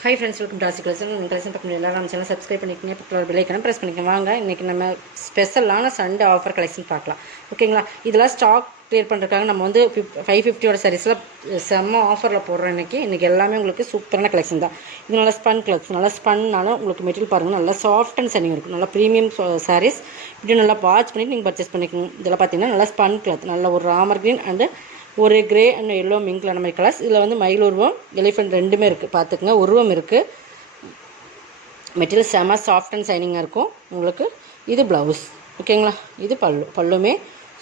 Hi friends, welcome to ஆசி collection. Collection பக்கம் எல்லாரும் நம்ம சேனல் சப்ஸ்கிரைப் பண்ணிக்கங்க, பக்கத்தில் பெல் ஐக்கான ப்ரெஸ் பண்ணிக்கங்க. வாங்க இன்றைக்கி நம்ம ஸ்பெஷலான சண்டே ஆஃபர் கலெக்ஷன் பார்க்கலாம். ஓகேங்களா? இதெல்லாம் ஸ்டாக் கிளியர் பண்ணுறதுக்காக நம்ம வந்து 550 சாரீஸில் செம்ம ஆஃபரில் போடுறோம். இன்றைக்கி எல்லாமே உங்களுக்கு சூப்பரான கலெக்ஷன் தான். இது நல்லா ஸ்பன் கலெக்ஷன், நல்லா ஸ்பன்னாலும் உங்களுக்கு மெட்டீரியல் பாருங்கள், நல்லா சாஃப்ட் அண்ட் சனிங் இருக்கும். நல்லா ப்ரீமியம் சாரீஸ் இப்படி நல்லா வாட்ச் பண்ணிவிட்டு நீங்கள் பர்ச்சேஸ் பண்ணிக்கணும். இதெல்லாம் பார்த்தீங்கன்னா நல்லா ஸ்பன் கிளாத், நல்ல ஒரு ராமர் க்ரீன் அண்டு ஒரு கிரே அண்ட் எல்லோ மிங்கில் அந்த மாதிரி கலர்ஸ். இதில் வந்து மயில் உருவம், எலிஃபெண்ட் ரெண்டுமே இருக்குது. பார்த்துக்குங்க, உருவம் இருக்குது. மெட்டீரியல் செம சாஃப்ட் அண்ட் சைனிங்காக இருக்கும் உங்களுக்கு. இது ப்ளவுஸ். ஓகேங்களா? இது பல்லுமே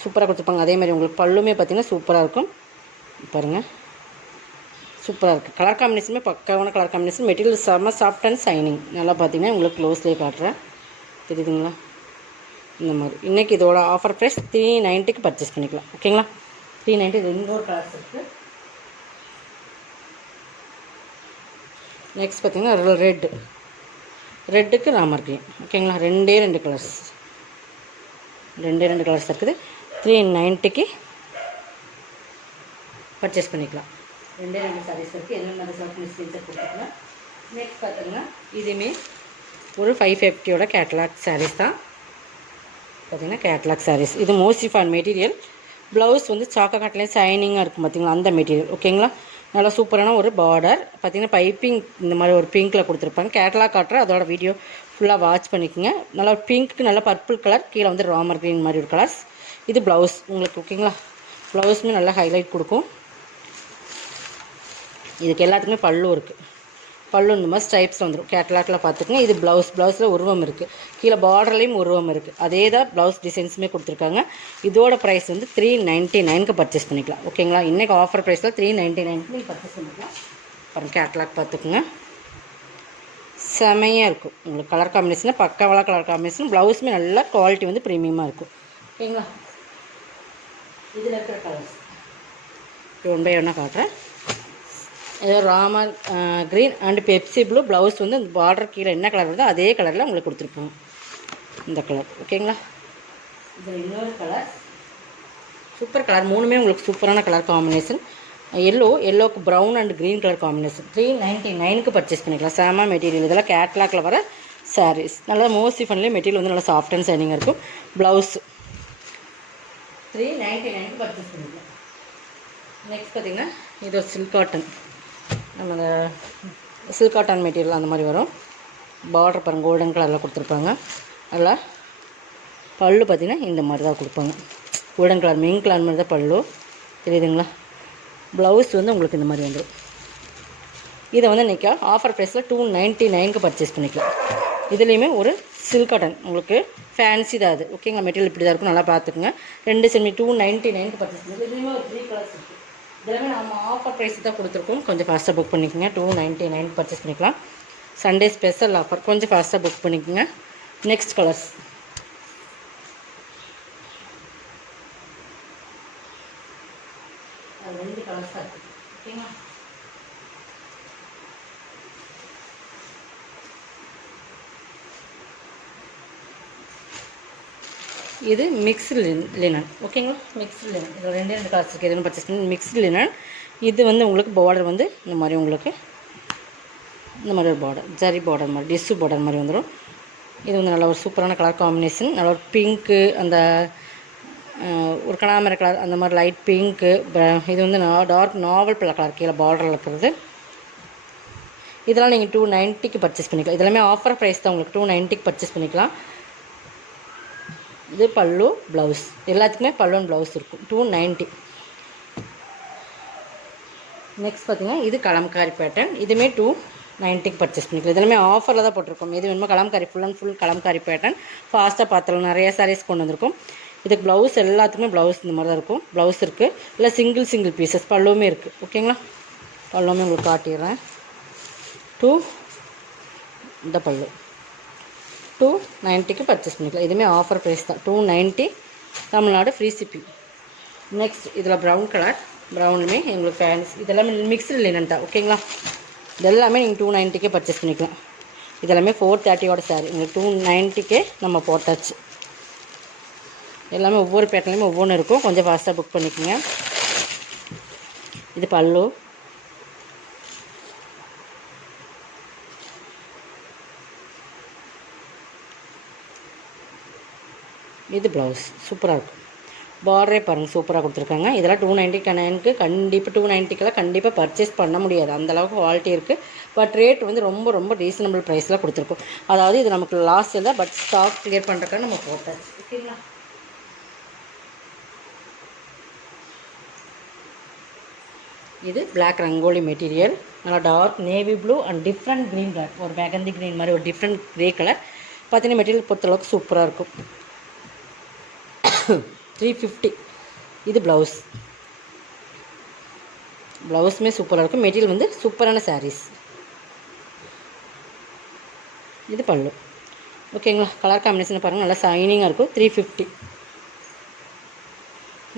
சூப்பராக கொடுத்துருப்பாங்க. அதே மாதிரி உங்களுக்கு பல்லுமே பார்த்திங்கன்னா சூப்பராக இருக்கும். பாருங்கள், சூப்பராக இருக்குது. கலர் காம்பினேஷனுமே பக்காவான கலர் காம்பினேஷன். மெட்டீரியல் செம சாஃப்ட் அண்ட் சைனிங். நல்லா பார்த்தீங்கன்னா உங்களுக்கு க்ளோஸ்லேயே காட்டுறேன், தெரியுதுங்களா? இந்த மாதிரி இன்றைக்கி இதோட ஆஃபர் ப்ரைஸ் 390க்கு பர்ச்சேஸ் பண்ணிக்கலாம். ஓகேங்களா? 390. இன்னொரு கலர்ஸ் இருக்குது. நெக்ஸ்ட் பார்த்திங்கன்னா ரெட்டுக்கு ராமர் க்ரீன். ஓகேங்களா? ரெண்டு கலர்ஸ் இருக்குது. 390க்கு பர்ச்சேஸ் பண்ணிக்கலாம். ரெண்டு சாரீஸ் இருக்குது. என்ன சாப்பிட்டு ஸ்க்ரீன்ஷாட் கொடுத்துக்கலாம். நெக்ஸ்ட் பார்த்திங்கன்னா இதுவுமே ஒரு 550 கேட்லாக் சாரீஸ் தான். பார்த்திங்கன்னா கேட்லாக் சாரீஸ். இது மோஸ்டிஃபான் மெட்டீரியல். ப்ளவுஸ் வந்து சாக்கா காட்டிலே சைனிங்காக இருக்கும் பார்த்திங்களா, அந்த மெட்டீரியல். ஓகேங்களா? நல்லா சூப்பரான ஒரு பார்டர். பார்த்திங்கன்னா பைப்பிங் இந்த மாதிரி ஒரு பிங்க்கில் கொடுத்துருப்பாங்க. கேட்லாக் காட்டுற அதோட வீடியோ ஃபுல்லாக வாட்ச் பண்ணிக்கோங்க. நல்லா பிங்க்கு, நல்லா பர்பிள் கலர், கீழே வந்து ராமர் க்ரீன் மாதிரி ஒரு கலர்ஸ். இது ப்ளவுஸ் உங்களுக்கு. ஓகேங்களா? ப்ளவுஸுமே நல்லா ஹைலைட் கொடுக்கும். இதுக்கு எல்லாத்துக்குமே பல்லு இருக்குது. பல்லு இந்த மாதிரி ஸ்ட்ரைப்ஸ் வந்துடும். கேட்லாக்கில் பார்த்துக்குங்க. இது ப்ளவுஸில் உருவம் இருக்குது. கீழே பார்டர்லேயும் உருவம் இருக்குது. அதே தான் ப்ளவுஸ் டிசைன்ஸுமே கொடுத்துருக்காங்க. இதோட ப்ரைஸ் வந்து 399க்கு பர்ச்சேஸ் பண்ணிக்கலாம். ஓகேங்களா? இன்றைக்கி ஆஃபர் ப்ரைஸில் 399க்கு நீங்கள் பர்ச்சேஸ் பண்ணிக்கலாம். அப்புறம் கேட்லாக் பார்த்துக்குங்க, செமையாக இருக்கும் உங்களுக்கு. கலர் காம்பினேஷன் பக்காவான கலர் காம்பினேஷன். ப்ளவுஸுமே நல்லா குவாலிட்டி வந்து ப்ரீமியமாக இருக்கும். ஓகேங்களா? இதில் இருக்கிற கலர்ஸ் ஒன் பை ஒன்னாக காட்டுறேன். ஏதோ Ramar green and Pepsi blue. Blouse வந்து இந்த பார்டர் கீழே என்ன கலர் வருதோ அதே கலரில் உங்களுக்கு கொடுத்துருப்போம், இந்த கலர். ஓகேங்களா? இது இன்னொரு கலர், சூப்பர் கலர். மூணுமே உங்களுக்கு சூப்பரான கலர் காம்பினேஷன். எல்லோக்கு brown and green colour combination. 399க்கு பர்ச்சேஸ் பண்ணிக்கலாம். செம மெட்டீரியல். இதெல்லாம் கேட்லாக்கில் வர சாரீஸ். நல்லா மோஸ்டிஃபன்லேயே மெட்டீரியல் வந்து நல்லா சாஃப்ட் அண்ட் சைனிங்காக இருக்கும். ப்ளவுஸ் 399க்கு பர்ச்சேஸ் பண்ணிக்கலாம். நெக்ஸ்ட் பார்த்திங்கன்னா இது ஒரு சில்க் காட்டன். நம்ம இந்த சில்க் காட்டன் மெட்டீரியல் அந்த மாதிரி வரும். பார்டர் பாருங்கள், கோல்டன் கலரில் கொடுத்துருப்பாங்க. அதில் பல்லு பார்த்திங்கன்னா இந்த மாதிரி தான் கொடுப்பாங்க. கோல்டன் கலர் மெயின் கலர் மாதிரி தான் பல்லு, தெரியுதுங்களா? ப்ளவுஸ் வந்து உங்களுக்கு இந்த மாதிரி வந்துடும். இதை வந்து இன்றைக்கி ஆஃபர் ப்ரைஸில் 299க்கு பர்ச்சேஸ் பண்ணிக்கலாம். இதுலேயுமே ஒரு சில்க் காட்டன் உங்களுக்கு ஃபேன்சி தான் அது. ஓகேங்களா? மெட்டீரியல் இப்படி தான் இருக்கும். நல்லா பார்த்துக்குங்க. ரெண்டு செமி 299க்கு பர்ச்சேஸ் பண்ணிக்கலாம். இதுலேயுமே ஒரு 3 கலர்ஸ் இருக்குது. இதெல்லாமே நம்ம ஆஃபர் ப்ரைஸ் தான் கொடுத்துருக்கோம். கொஞ்சம் ஃபாஸ்ட்டாக புக் பண்ணிக்கோங்க. 299 பர்ச்சேஸ் பண்ணிக்கலாம். Sunday special offer. கொஞ்சம் ஃபாஸ்ட்டாக புக் பண்ணிக்கோங்க. நெக்ஸ்ட் கலர்ஸ் அது 2 கலர்ஸ் தான் இருக்குது. ஓகேங்களா? இது மிக்ஸ்டு லினன். ஓகேங்களா? Mixed linen. இதில் ரெண்டு கலர்ஸ் இருக்குது. எதுன்னு பர்ச்சேஸ் பண்ணி மிக்ஸ்டு லினன். இது வந்து உங்களுக்கு பார்டர் வந்து இந்த மாதிரி உங்களுக்கு இந்த மாதிரி ஒரு பார்டர், ஜரி பார்டர் மாதிரி, டிஷ்ஷு பார்டர் மாதிரி வந்துடும். இது வந்து நல்ல ஒரு சூப்பரான கலர் காம்பினேஷன். நல்ல ஒரு பிங்க்கு, அந்த ஒரு கனாமர கலர், அந்த மாதிரி லைட் பிங்க்கு. இது வந்து டார்க் நாவல் பல கலர் கீழே பார்டரில் இருக்கிறது. இதெல்லாம் நீங்கள் 290க்கு பர்ச்சேஸ் பண்ணிக்கலாம். இதெல்லாமே ஆஃபர் ப்ரைஸ் தான். உங்களுக்கு 290க்கு பர்ச்சேஸ் பண்ணிக்கலாம். இது பல்லு, ப்ளவுஸ். எல்லாத்துக்குமே பல்லு அண்ட் ப்ளவுஸ் இருக்கும். 290. நெக்ஸ்ட் பார்த்திங்கன்னா இது கலம்காரி பேட்டர்ன். இதுவுமே 290க்கு பர்ச்சேஸ் பண்ணிக்கலாம். இதெல்லாமே ஆஃபரில் தான் போட்டிருக்கோம். இது வேணுமோ Kalamkari, full and full Kalamkari pattern. ஃபாஸ்ட்டாக பார்த்தாலும் நிறைய சாரீஸ் கொண்டு வந்திருக்கும். இதுக்கு ப்ளவுஸ் எல்லாத்துக்குமே ப்ளவுஸ் இந்த மாதிரி தான் இருக்கும். ப்ளவுஸ் இருக்குது. இல்லை சிங்கிள் பீசஸ் பல்லுமே இருக்குது. ஓகேங்களா? பல்லுமே உங்களுக்கு காட்டிடுறேன். இந்த பல்லு 290க்கு பர்ச்சேஸ் பண்ணிக்கலாம். இதுவுமே ஆஃபர் ப்ரைஸ் தான். 290, தமிழ்நாடு ஃப்ரீ ஷிப்பிங். நெக்ஸ்ட் இதில் ப்ரௌன் கலர். ப்ரௌனுமே எங்களுக்கு ஃபேன்ஸ். இதெல்லாமே மிக்ஸ்டு லினன் தான். ஓகேங்களா? இதெல்லாமே நீங்கள் 290க்கே பர்ச்சேஸ் பண்ணிக்கலாம். இதெல்லாமே 430 சாரி. உங்களுக்கு 290க்கே நம்ம போட்டாச்சு. எல்லாமே ஒவ்வொரு பேட்டர்லையுமே ஒவ்வொன்று இருக்கும். கொஞ்சம் ஃபாஸ்ட்டாக புக் பண்ணிக்கோங்க. இது பல்லு, இது ப்ளவுஸ் சூப்பராக இருக்கும். பார்டரே பாருங்கள் சூப்பராக கொடுத்துருக்காங்க. இதெல்லாம் 299க்கு கண்டிப்பாக 290க்கெல்லாம் கண்டிப்பாக பர்ச்சேஸ் பண்ண முடியாது, அந்தளவுக்கு குவாலிட்டி இருக்குது. பட் ரேட் வந்து ரொம்ப ரொம்ப ரீசனபிள் ப்ரைஸில் கொடுத்துருக்கோம். அதாவது இது நமக்கு லாஸ்ட் இல்லை, பட் ஸ்டாக் கிளியர் பண்ணுறதுக்காக நம்ம போட்டாச்சு. ஓகேங்களா? இது பிளாக் ரங்கோலி மெட்டீரியல், நல்லா dark navy blue and different green colour, ஒரு மெகந்தி க்ரீன் மாதிரி ஒரு டிஃப்ரெண்ட் க்ரே கலர். பார்த்தீங்கன்னா மெட்டீரியல் பொறுத்தளவுக்கு சூப்பராக இருக்கும். 350. இது ப்ளவுஸ், ப்ளவுஸுமே சூப்பராக இருக்கும். மெட்டீரியல் வந்து சூப்பரான சாரீஸ். இது பல்லு. ஓகேங்களா? கலர் காம்பினேஷன் பாருங்கள், நல்லா ஷைனிங்காக இருக்கும். 350.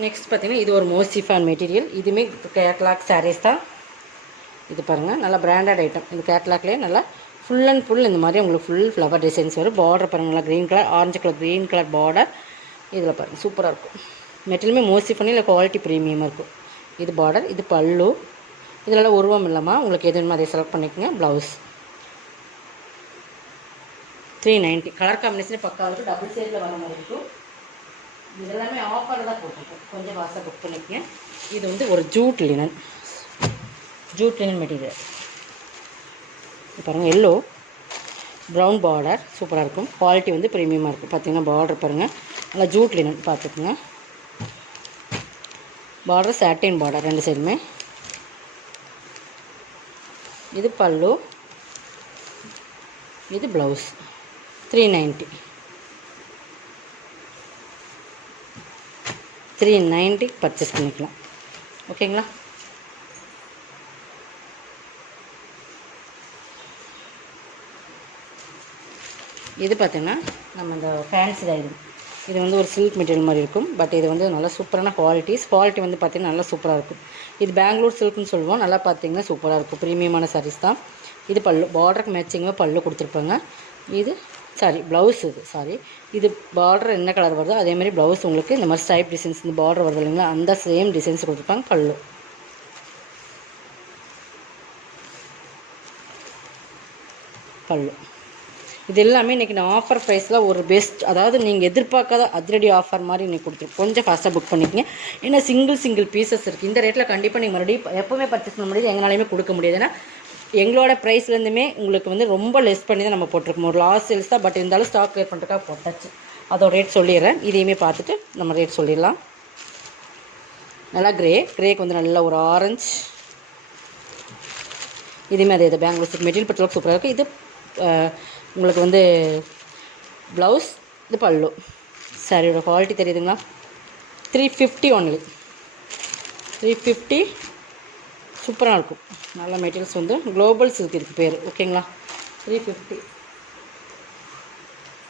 நெக்ஸ்ட் பார்த்தீங்கன்னா இது ஒரு மோசிஃபான் மெட்டீரியல், இதுவுமே கேட்லாக் சாரீஸ் தான். இது பாருங்கள், நல்லா பிராண்டட் ஐட்டம். இது கேட்லாக்லேயே நல்லா ஃபுல் அண்ட் ஃபுல் இந்த மாதிரி உங்களுக்கு ஃபுல் ஃப்ளவர் டிசைன்ஸ் வரும். பார்டர் பாருங்கள், நல்லா green colour, orange colour, green colour border. இதில் பாருங்கள் சூப்பராக இருக்கும். மெட்டீரியலுமே மோசிஃபான் இல்லை, குவாலிட்டி ப்ரீமியமாக இருக்கும். இது பார்டர், இது பல்லு. இதெல்லாம் உருவம் இல்லாமல் உங்களுக்கு எது வேணுமோ அதை செலக்ட் பண்ணிக்கோங்க. ப்ளவுஸ் 390. கலர் காம்பினேஷன் பக்கா இருக்கும். டபுள் சைடில் வர மாதிரி இருக்கும். இதெல்லாமே ஆஃபரில் தான் போட்டிருக்கோம், கொஞ்சம் வாசம் புக் பண்ணிக்கங்க. இது வந்து ஒரு ஜூட் லினன் மெட்டீரியல். பாருங்கள், எல்லோ ப்ரௌன் பார்டர் சூப்பராக இருக்கும். குவாலிட்டி வந்து ப்ரீமியமாக இருக்கும். பார்த்தீங்கன்னா பார்டர் பாருங்கள், நல்லா ஜூட் லினன் பார்த்துக்குங்க. பார்டர் சாட்டின் பார்டர் ரெண்டு சைடுமே. இது பல்லு, இது ப்ளவுஸ். 390. 390 பர்ச்சேஸ் பண்ணிக்கலாம். ஓகேங்களா? இது பார்த்திங்கன்னா நம்ம இந்த ஃபேன்சி தான். இது வந்து ஒரு சில்க் மெட்டீரியல் மாதிரி இருக்கும். பட் இது வந்து நல்லா சூப்பரான குவாலிட்டி வந்து பார்த்திங்கன்னா நல்லா சூப்பராக இருக்கும். இது பெங்களூர் சில்க்னு சொல்லுவோம். நல்லா பார்த்திங்கன்னா சூப்பராக இருக்கும். ப்ரீமியமான சாரீஸ் தான். இது பல்லு, பார்டருக்கு மேட்சிங்காக பல்லு கொடுத்துருப்பாங்க. இது ப்ளவுஸ். இது பார்டர் என்ன கலர் வருதோ அதேமாதிரி ப்ளவுஸ் உங்களுக்கு இந்த மாதிரி ஸ்டைப் டிசைன்ஸ், இந்த பார்டர் வருது இல்லைங்களா, அந்த சேம் டிசைன்ஸ் கொடுத்துருப்பாங்க. பல்லு இது எல்லாமே இன்றைக்கி நான் ஆஃபர் ப்ரைஸில் ஒரு பெஸ்ட், அதாவது நீங்கள் எதிர்பார்க்காத அதிரடி ஆஃபர் மாதிரி இன்றைக்கி கொடுத்துருக்கோம். கொஞ்சம் ஃபாஸ்ட்டாக புக் பண்ணிக்கங்க. ஏன்னா சிங்கிள் பீசஸ் இருக்குது. இந்த ரேட்டில் கண்டிப்பாக நீங்கள் மறுபடியும் எப்போவுமே பர்ச்சேஸ் பண்ண முடியாது, எங்களாலையுமே கொடுக்க முடியாது. ஏன்னா எங்களோட ப்ரைஸ்லேருந்துமே உங்களுக்கு வந்து ரொம்ப லெஸ் பண்ணி தான் நம்ம போட்டிருக்கோம். ஒரு லாஸ்ட் சேல்ஸ் தான், பட் இருந்தாலும் ஸ்டாக் கிளியர் பண்ணுறதுக்காக போட்டாச்சு. அதோட ரேட் சொல்லிடுறேன். இதையுமே பார்த்துட்டு நம்ம ரேட் சொல்லிடலாம். நல்லா கிரேக்கு வந்து நல்ல ஒரு ஆரஞ்சு. இதுவுமே அதே பெங்களூர் சில்க் மெட்டீரியல் பற்றி சூப்பராக இருக்குது. இது உங்களுக்கு வந்து ப்ளவுஸ், இது பல்லு. சாரியோட குவாலிட்டி தெரியுதுங்களா? 350 ஒன்லி. 350 சூப்பராக இருக்கும். நல்ல மெட்டீரியல்ஸ் வந்து குளோபல் சில்க் இதுக்கு பேர். ஓகேங்களா? 350.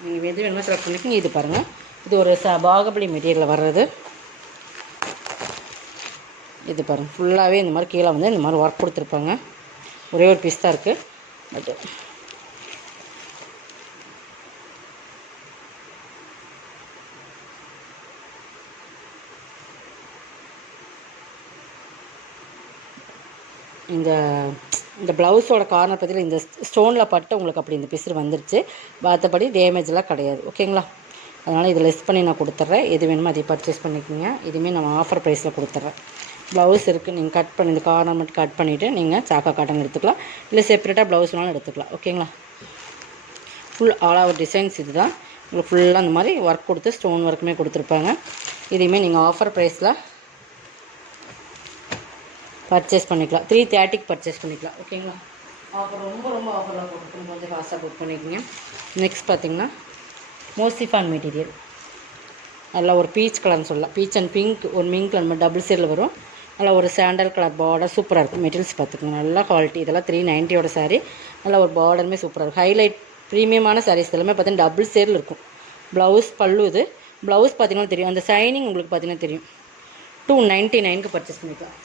நீங்கள் எது வேணுமோ செலக்ட் பண்ணிக்கோங்க. இது பாருங்கள், இது ஒரு பாகபலி மெட்டீரியலில் வர்றது. இது பாருங்கள், ஃபுல்லாகவே இந்த மாதிரி கீழே வந்து இந்த மாதிரி ஒர்க் கொடுத்துருப்பாங்க. ஒரே ஒரு பீஸ் தான் இருக்குது. பட் இந்த ப்ளவுஸோட கார்னர் பற்றியில் இந்த ஸ்டோனில் பட்டு உங்களுக்கு அப்படி இந்த பிசுறு வந்துருச்சு. மற்றபடி டேமேஜ்லாம் கிடையாது. ஓகேங்களா? அதனால் இதை லெஸ் பண்ணி நான் கொடுத்துட்றேன். எது வேணுமோ அதை பர்ச்சேஸ் பண்ணிக்கோங்க. இதுவுமே நம்ம ஆஃபர் ப்ரைஸில் கொடுத்துட்றேன். ப்ளவுஸ் இருக்குது, நீங்கள் கட் பண்ணி இந்த கார்னர் மட்டும் கட் பண்ணிவிட்டு நீங்கள் சாக்கா காட்டன் எடுத்துக்கலாம், இல்லை செப்பரேட்டாக ப்ளவுஸ் வேணாலும் எடுத்துக்கலாம். ஓகேங்களா? ஃபுல் ஆல் ஓவர் டிசைன்ஸ் இது தான். உங்களுக்கு ஃபுல்லாக அந்த மாதிரி ஒர்க் கொடுத்து ஸ்டோன் ஒர்க்குமே கொடுத்துருப்பாங்க. இதையுமே நீங்கள் ஆஃபர் ப்ரைஸில் பர்ச்சேஸ் பண்ணிக்கலாம். 330க்கு பர்ச்சேஸ் பண்ணிக்கலாம். ஓகேங்களா? ஆஃபர் ரொம்ப ஆஃபர்லாம் போட்டுருக்கோம். கொஞ்சம் ஃபாஸ்ட்டாக புக் பண்ணிக்கோங்க. நெக்ஸ்ட் பார்த்திங்கன்னா மோசிஃபான் மெட்டீரியல். நல்லா ஒரு பீச் கலர்னு சொல்லலாம். பீச் அண்ட் பிங்க், ஒரு மிங்க் கலர் டபுள் சைடில் வரும். நல்லா ஒரு சாண்டல் கலர் பார்டர் சூப்பராக இருக்கும். மெட்டீரியல்ஸ் பார்த்துக்கோங்க, நல்லா குவாலிட்டி. இதெல்லாம் 390 சாரீ. நல்லா ஒரு பார்டருமே சூப்பராக இருக்கும். ஹைலைட் ப்ரீமியமான சாரீஸ் எல்லாமே பார்த்தீங்கன்னா டபுள் சைடில் இருக்கும். ப்ளவுஸ் பல்லு. இது ப்ளவுஸ் பார்த்திங்கன்னா தெரியும், அந்த ஷைனிங் உங்களுக்கு பார்த்திங்கன்னா தெரியும். 299க்கு பர்ச்சேஸ் பண்ணிக்கலாம்.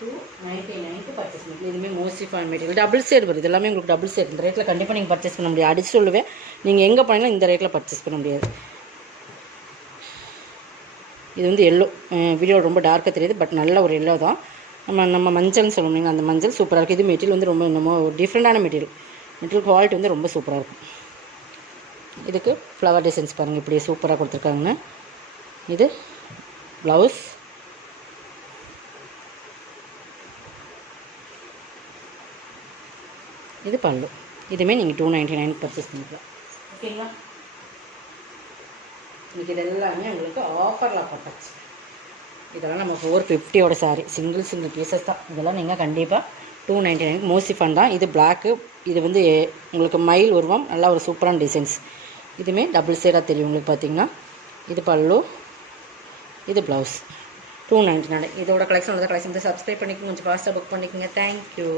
299க்கு பர்ச்சேஸ் பண்ணிக்கலாம். இதுவுமே மோசிஃபான் மெட்டீரியல் டபுள் சைடு வருது. எல்லாமே உங்களுக்கு டபுள் சைடு. இந்த ரேட்டில் கண்டிப்பாக நீங்கள் பர்ச்சேஸ் பண்ண முடியாது. அடிச்சு சொல்லுவேன், நீங்கள் எங்கே போனீங்கன்னா இந்த ரேட்டில் பர்ச்சேஸ் பண்ண முடியாது. இது வந்து எல்லோ, வீடியோ ரொம்ப டார்க்காக தெரியுது, பட் நல்ல ஒரு எல்லோ தான். நம்ம மஞ்சள்னு சொல்லுவீங்க, அந்த மஞ்சள் சூப்பராக இருக்குது. இது மெட்டீரியல் வந்து ரொம்ப இன்னமும் டிஃப்ரெண்ட்டான மெட்டீரியல் குவாலிட்டி வந்து ரொம்ப சூப்பராக இருக்கும். இதுக்கு ஃப்ளவர் டிசைன்ஸ் பாருங்கள் இப்படி சூப்பராக கொடுத்துருக்காங்கன்னு. இது ப்ளவுஸ். இது பல்லு. இதுவுமே நீங்கள் 299 பர்ச்சேஸ் பண்ணிக்கலாம். ஓகேங்களா? இன்றைக்கி இது எல்லாமே உங்களுக்கு ஆஃபரில் போட்டாச்சு. இதெல்லாம் நம்ம 450 சாரி, சிங்கிள் பீசஸ் தான். இதெல்லாம் நீங்கள் கண்டிப்பாக 299 மோசிஃபான் தான். இது பிளாக்கு. இது வந்து உங்களுக்கு மயில் உருவம், நல்லா ஒரு சூப்பரான டிசைன்ஸ். இதுவுமே டபுள் சைடாக தெரியும் உங்களுக்கு பார்த்தீங்கன்னா. இது பல்லு, இது ப்ளவுஸ். 299. இதோட கலெக்ஷன் வந்து சப்ஸ்கிரைப் பண்ணிக்கோங்க, கொஞ்சம் ஃபாஸ்ட்டாக புக் பண்ணிக்கோங்க. தேங்க்யூ.